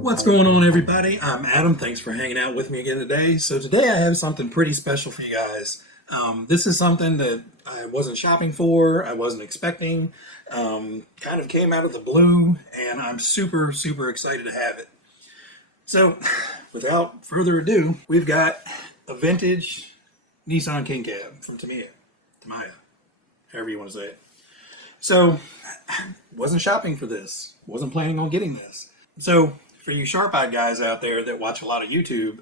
What's going on, everybody? I'm Adam. Thanks for hanging out with me again today. So today I have something pretty special for you guys. This is something that I wasn't shopping for, I wasn't expecting, kind of came out of the blue, and I'm super, super excited to have it. So without further ado, we've got a vintage Nissan King Cab from Tamiya, however you want to say it. So wasn't shopping for this, wasn't planning on getting this. So for you sharp-eyed guys out there that watch a lot of YouTube,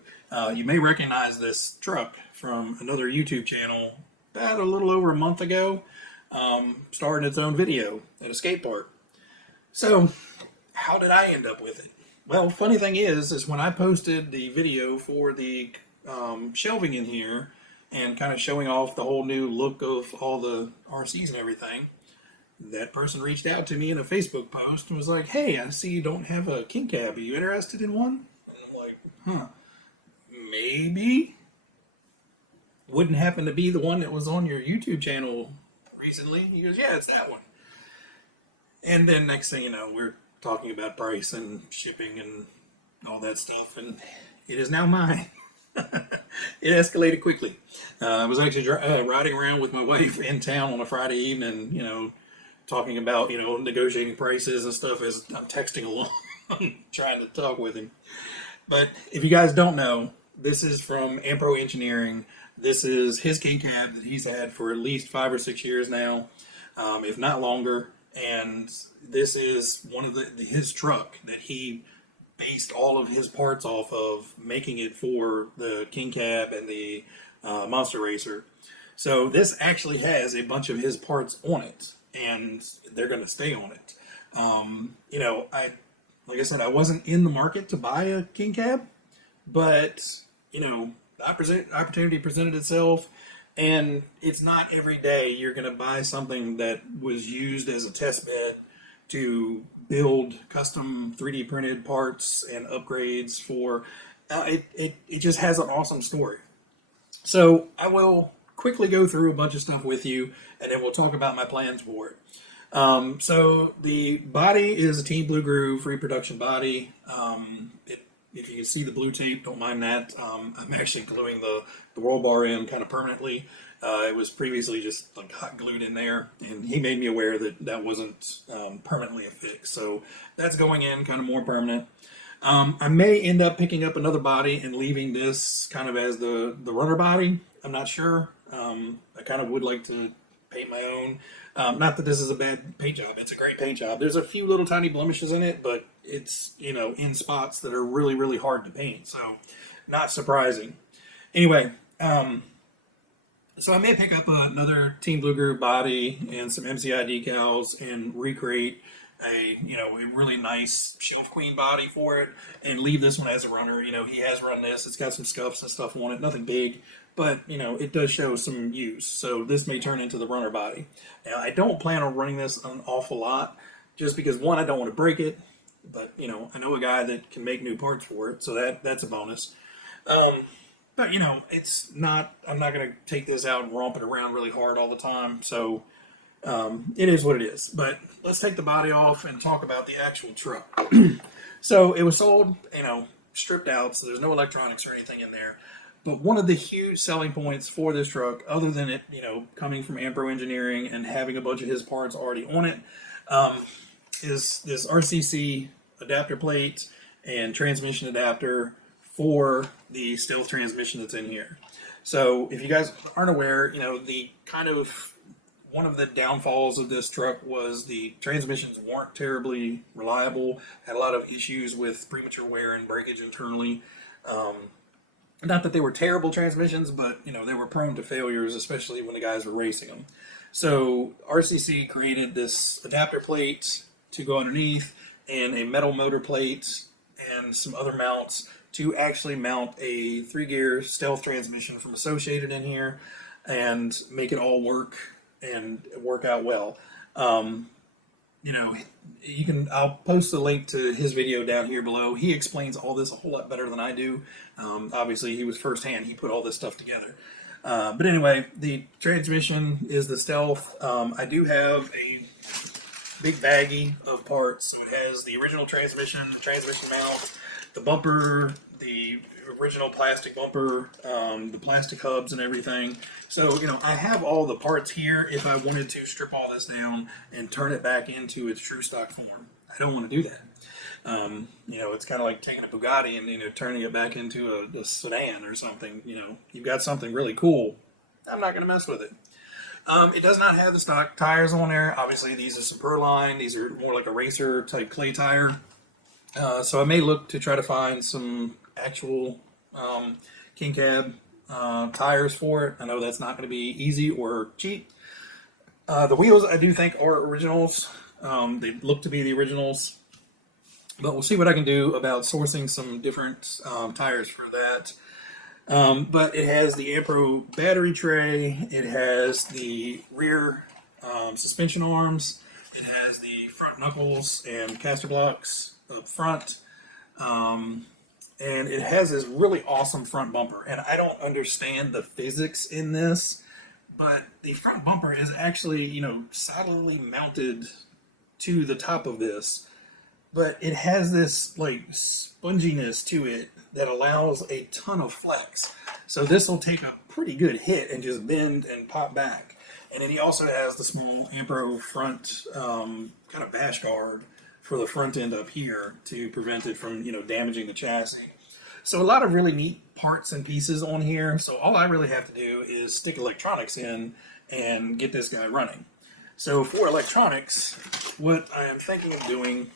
you may recognize this truck from another YouTube channel about a little over a month ago, starting its own video at a skate park. So how did I end up with it? Well, funny thing is when I posted the video for the shelving in here and kind of showing off the whole new look of all the RCs and everything, that person reached out to me in a Facebook post and was like, "Hey, I see you don't have a King Cab. Are you interested in one?" And I'm like, maybe. Wouldn't happen to be the one that was on your YouTube channel recently. He goes, "Yeah, it's that one." And then next thing you know, we're talking about price and shipping and all that stuff, and it is now mine. It escalated quickly. I was actually riding around with my wife in town on a Friday evening, talking about, negotiating prices and stuff as I'm texting along, trying to talk with him. But if you guys don't know, this is from Ampro Engineering. This is his King Cab that he's had for at least 5 or 6 years now, if not longer. And this is one of his truck that he based all of his parts off of, making it for the King Cab and the Monster Racer. So this actually has a bunch of his parts on it, and they're going to stay on it. Like I said, I wasn't in the market to buy a King Cab, but the opportunity presented itself, and it's not every day you're going to buy something that was used as a test bed to build custom 3D printed parts and upgrades for. It just has an awesome story. So I will quickly go through a bunch of stuff with you, and then we'll talk about my plans for it. So the body is a Team Blue Groove free production body. If you can see the blue tape, don't mind that. I'm actually gluing the roll bar in kind of permanently. It was previously just like hot glued in there, and he made me aware that that wasn't permanently affixed. So that's going in kind of more permanent. I may end up picking up another body and leaving this kind of as the runner body. I'm not sure. I kind of would like to paint my own. Not that this is a bad paint job. It's a great paint job. There's a few little tiny blemishes in it, but it's, in spots that are really, really hard to paint. So not surprising. Anyway, so I may pick up another Team Blue Groove body and some MCI decals and recreate a really nice Shelf Queen body for it, and leave this one as a runner. He has run this. It's got some scuffs and stuff on it. Nothing big, but it does show some use. So this may turn into the runner body. Now I don't plan on running this an awful lot, just because one, I don't want to break it, but I know a guy that can make new parts for it, so that's a bonus. But it's not. I'm not going to take this out and romp it around really hard all the time. So it is what it is. But let's take the body off and talk about the actual truck. So it was sold, stripped out, so there's no electronics or anything in there. But one of the huge selling points for this truck, other than it, coming from Ampro Engineering and having a bunch of his parts already on it, is this RCC adapter plate and transmission adapter for the stealth transmission that's in here. So if you guys aren't aware, the kind of one of the downfalls of this truck was the transmissions weren't terribly reliable, had a lot of issues with premature wear and breakage internally. Not that they were terrible transmissions, but they were prone to failures, especially when the guys were racing them. So RCC created this adapter plate to go underneath, and a metal motor plate and some other mounts to actually mount a 3-gear stealth transmission from Associated in here and make it all work and work out well. I'll post a link to his video down here below. He explains all this a whole lot better than I do. Obviously he was firsthand. He put all this stuff together. But anyway, the transmission is the stealth. I do have a big baggie of parts. So it has the original transmission, the transmission mount, the bumper, the original plastic bumper, the plastic hubs and everything. So, I have all the parts here if I wanted to strip all this down and turn it back into its true stock form. I don't want to do that. It's kind of like taking a Bugatti and, turning it back into a sedan or something. You've got something really cool. I'm not going to mess with it. It does not have the stock tires on there. Obviously, these are some Superline. These are more like a racer type clay tire. So I may look to try to find some actual King Cab tires for it. I know that's not going to be easy or cheap. The wheels I do think are originals. They look to be the originals. But we'll see what I can do about sourcing some different tires for that. But it has the Ampro battery tray. It has the rear suspension arms. It has the front knuckles and caster blocks up front. And it has this really awesome front bumper. And I don't understand the physics in this, but the front bumper is actually, solidly mounted to the top of this. But it has this like sponginess to it that allows a ton of flex. So this will take a pretty good hit and just bend and pop back. And then he also has the small Ampro front kind of bash guard for the front end up here to prevent it from, damaging the chassis. So a lot of really neat parts and pieces on here. So all I really have to do is stick electronics in and get this guy running. So for electronics, what I am thinking of doing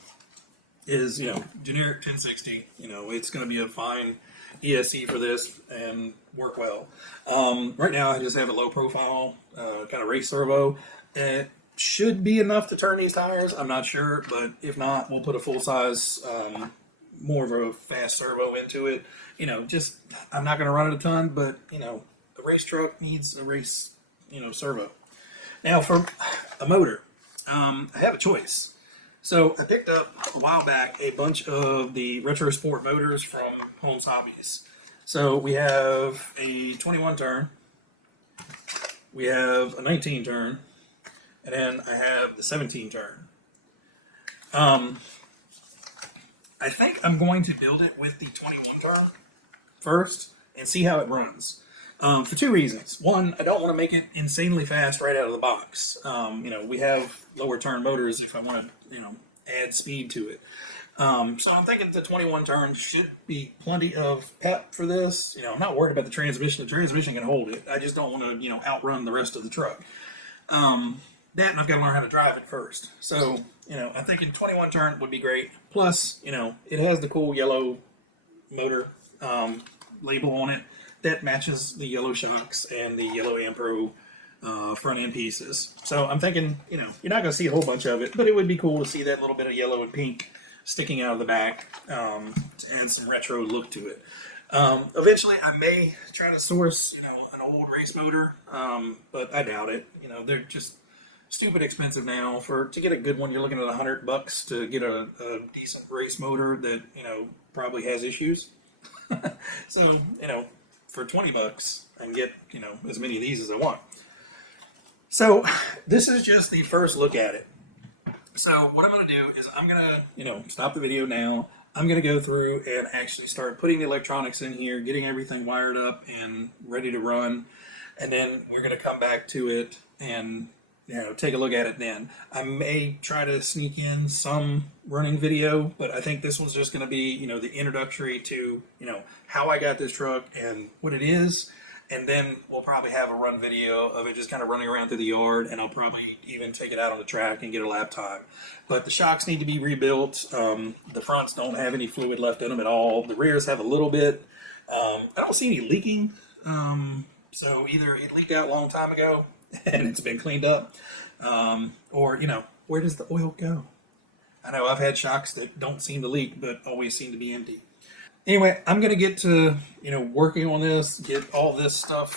is, generic 1060. It's going to be a fine ESC for this and work well. Right now I just have a low profile kind of race servo. It should be enough to turn these tires. I'm not sure, but if not, we'll put a full size, more of a fast servo into it. I'm not going to run it a ton, but a race truck needs a race, servo. Now for a motor, I have a choice. So I picked up a while back a bunch of the Retro Sport motors from Holmes Hobbies. So we have a 21 turn, we have a 19 turn, and then I have the 17 turn. I think I'm going to build it with the 21 turn first and see how it runs. For two reasons. One, I don't want to make it insanely fast right out of the box. We have lower turn motors if I want to, add speed to it. So I'm thinking the 21 turn should be plenty of pep for this. I'm not worried about the transmission. The transmission can hold it. I just don't want to, outrun the rest of the truck. That and I've got to learn how to drive it first. So, I'm thinking 21 turn would be great. Plus, it has the cool yellow motor label on it that matches the yellow shocks and the yellow Ampro front end pieces. So I'm thinking, you're not going to see a whole bunch of it, but it would be cool to see that little bit of yellow and pink sticking out of the back and some retro look to it. Eventually, I may try to source, an old race motor, but I doubt it. They're just stupid expensive now. To get a good one, you're looking at $100 to get a decent race motor that probably has issues. So for $20, I can get as many of these as I want. So this is just the first look at it. So what I'm going to do is I'm going to stop the video now. I'm going to go through and actually start putting the electronics in here, getting everything wired up and ready to run, and then we're going to come back to it and take a look at it then. I may try to sneak in some running video, but I think this one's just going to be, the introductory to, how I got this truck and what it is. And then we'll probably have a run video of it just kind of running around through the yard, and I'll probably even take it out on the track and get a lap time. But the shocks need to be rebuilt. The fronts don't have any fluid left in them at all. The rears have a little bit. I don't see any leaking. So either it leaked out a long time ago and it's been cleaned up, or, where does the oil go? I know I've had shocks that don't seem to leak, but always seem to be empty. Anyway, I'm going to get to, working on this, get all this stuff,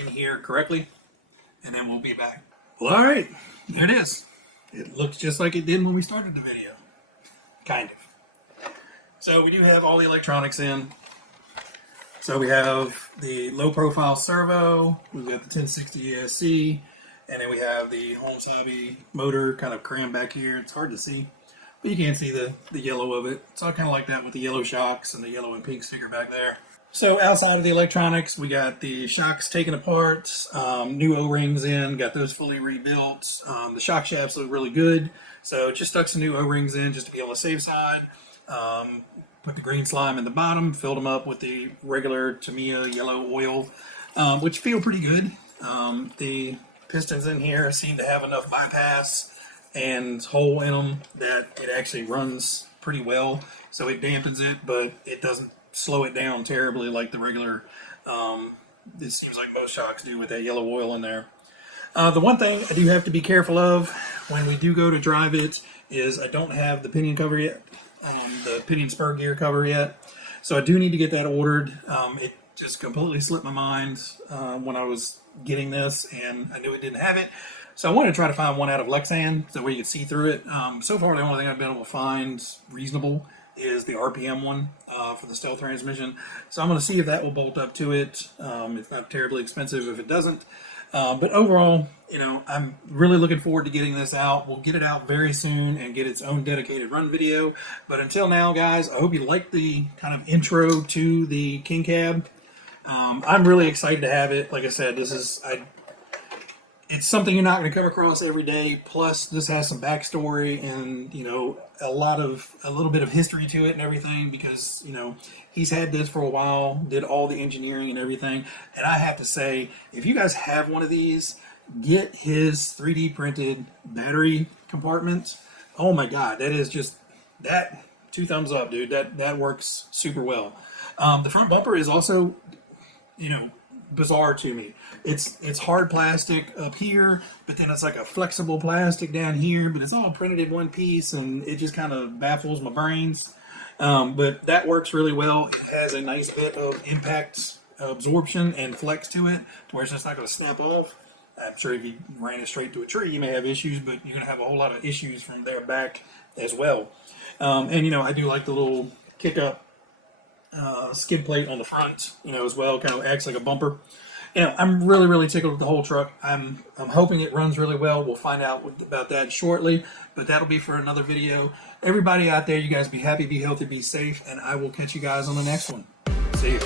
in here correctly, and then we'll be back. Well, all right, there it is. It looks just like it did when we started the video. Kind of. So we do have all the electronics in. So we have the low profile servo, we've got the 1060 ESC, and then we have the Holmes Hobby motor kind of crammed back here. It's hard to see. but you can't see the yellow of it. So I kind of like that with the yellow shocks and the yellow and pink sticker back there. So outside of the electronics, we got the shocks taken apart, new O-rings in, got those fully rebuilt. The shock shafts look really good, so just stuck some new O-rings in just to be on the safe side. Put the green slime in the bottom, filled them up with the regular Tamiya yellow oil, which feel pretty good. The pistons in here seem to have enough bypass and hole in them that it actually runs pretty well. So it dampens it, but it doesn't slow it down terribly like the regular, it seems like most shocks do with that yellow oil in there. The one thing I do have to be careful of when we do go to drive it is I don't have the pinion cover yet, the pinion spur gear cover yet. So I do need to get that ordered. It just completely slipped my mind when I was getting this, and I knew it didn't have it. So I wanted to try to find one out of Lexan so where you could see through it. So far, the only thing I've been able to find reasonable is the RPM one for the stealth transmission. So I'm going to see if that will bolt up to it. It's not terribly expensive if it doesn't. But overall, you know, I'm really looking forward to getting this out. We'll get it out very soon and get its own dedicated run video. But until now, guys, I hope you liked the kind of intro to the King Cab. I'm really excited to have it. Like I said, it's something you're not going to come across every day. Plus, this has some backstory and, you know, a little bit of history to it and everything, because, you know, he's had this for a while, did all the engineering and everything. And I have to say, if you guys have one of these, get his 3D printed battery compartment. Oh my God, that is just that 2 thumbs up, dude. That works super well. The front bumper is also, you know, bizarre to me. It's hard plastic up here, but then it's like a flexible plastic down here, but it's all printed in one piece, and it just kind of baffles my brains. But that works really well. It has a nice bit of impact absorption and flex to it, where it's just not going to snap off. I'm sure if you ran it straight to a tree, you may have issues, but you're going to have a whole lot of issues from there back as well. And, you know, I do like the little kick-up skid plate on the front, you know, as well. Kind of acts like a bumper. You know, I'm really tickled with the whole truck. I'm hoping it runs really well. We'll find out about that shortly, but that'll be for another video. Everybody out there, you guys be happy, be healthy, be safe, and I will catch you guys on the next one. See you.